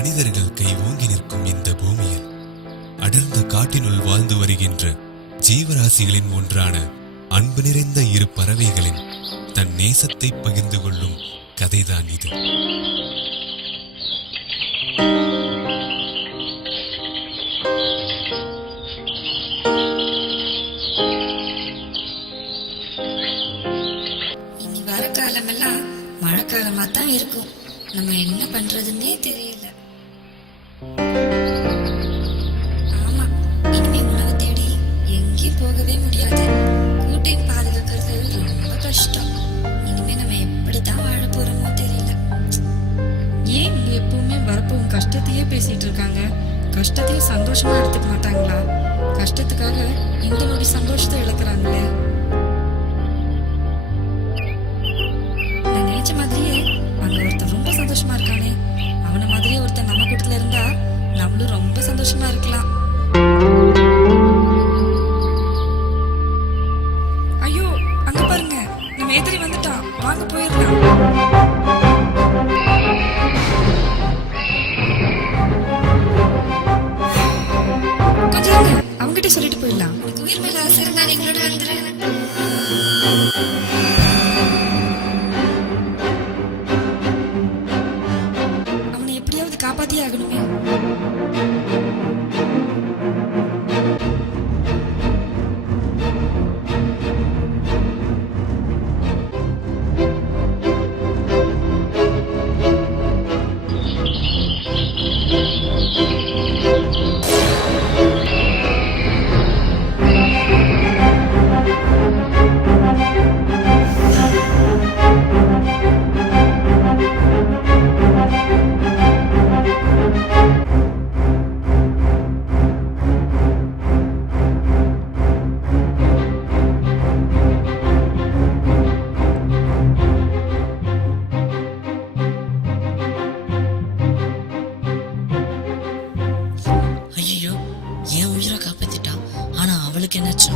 மனிதர்கள் கை ஓங்கி நிற்கும் இந்த பூமியில் அடர்ந்த காட்டினுள் வாழ்ந்து வருகின்ற ஜீவராசிகளின் ஒன்றான அன்பு நிறைந்த இரு பறவைகளின் தன் நேசத்தை பகிர்ந்து கொள்ளும் கதைதான் இது. இனி வர காலமெல்லாம் மழைக்காலமா தான் இருக்கும். நம்ம என்ன பண்றதுன்னே தெரியல. ஆமா, இனிமே உணவு தேடி எங்கேயும் போகவே முடியாது. கூட்டையும் பாதுகாக்கிறது ரொம்ப கஷ்டம். இனிமே நம்ம எப்படித்தான் வாழ போறோமோ தெரியல. ஏன் இங்க எப்பவுமே வரப்பவும் கஷ்டத்தையே பேசிட்டு இருக்காங்க? கஷ்டத்தையும் சந்தோஷமா எடுத்துக்க மாட்டாங்களா? கஷ்டத்துக்காக இந்த நொடி சந்தோஷத்தை இழக்கிறாங்களே. நான் நினைச்ச மாதிரியே அங்க ஒருத்தன் ரொம்ப சந்தோஷமா இருக்கானே, அவன மாதிரியே ஒருத்தன் நம்ம கூட்டத்துல இருந்தா நம்மளும் ரொம்ப சந்தோஷமா இருக்கலாம். ஐயோ, அங்க பாருங்க, நம்ம எதிரி வந்துட்டான். வாங்க போயிடலாம். கொஞ்சம் அவங்ககிட்ட சொல்லிட்டு போயிடலாம். உயிர் மேல ஆசை இருந்தா எங்களோட வந்துரு. அவனை எப்படியாவது காப்பாத்தியே ஆகணுமே. ஐயோ, என் உயிரை காப்பாத்திட்டா. ஆனா அவளுக்கு என்னாச்சு?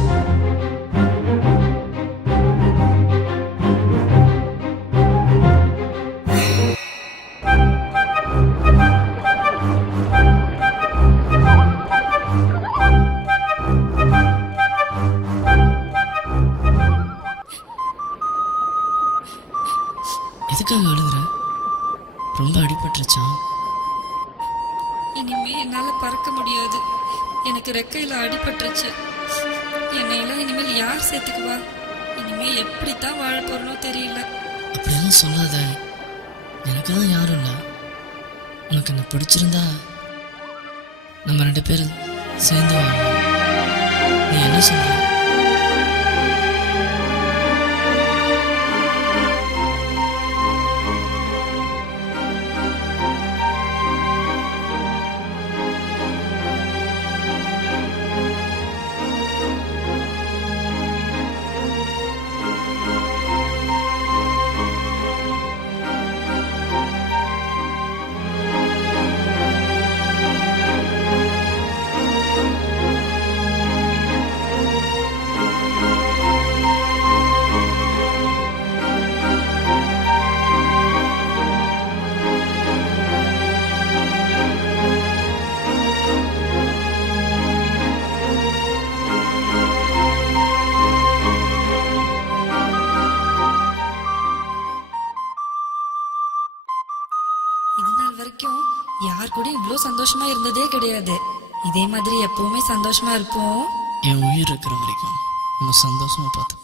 எதுக்காக அழுகுற? ரொம்ப அடிபட்டுருச்சா? இனிமே என்னால பறக்க முடியாது. எனக்கு ரெக்கையில அடிபட்டுருச்சு. என்னையெல்லாம் இனிமேல் யார் சேர்த்துக்குவா? இனிமே எப்படித்தான் வாழ போறனோ தெரியல. அப்படியெல்லாம் சொல்லாத. எனக்கு தான் யாரும் இல்லை. உனக்கு என்ன பிடிச்சிருந்தா நம்ம 2 பேரும் சேர்ந்து வாழலாம். நீ என்ன சொல்ற? இது நாள் வரைக்கும் யார் கூட இவ்வளோ சந்தோஷமா இருந்ததே கிடையாது. இதே மாதிரி எப்பவுமே சந்தோஷமா இருப்போம். என் உயிர் இருக்கிற வரைக்கும் நம்ம சந்தோஷமா பார்த்து